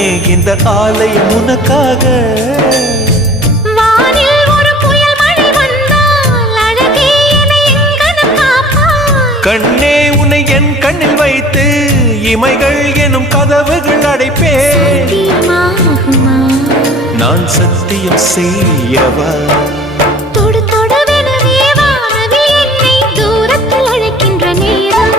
கண்ணே இந்த ஆலயம் உனக்காக. வானில் ஒரு புயல் மழை வந்தால் அழகே என்னை எங்கனம் காப்பாய். கண்ணே உன்னை என் கண்ணில் வைத்து இமைகள் எனும் கதவுகள் அடைப்பேன். சத்தியமாகுமா? நான் சத்தியம் செய்யவா? தொடு தொடுவெனவே வானவில் என்னை தூரத்தில் அழைக்கின்ற நேரம்.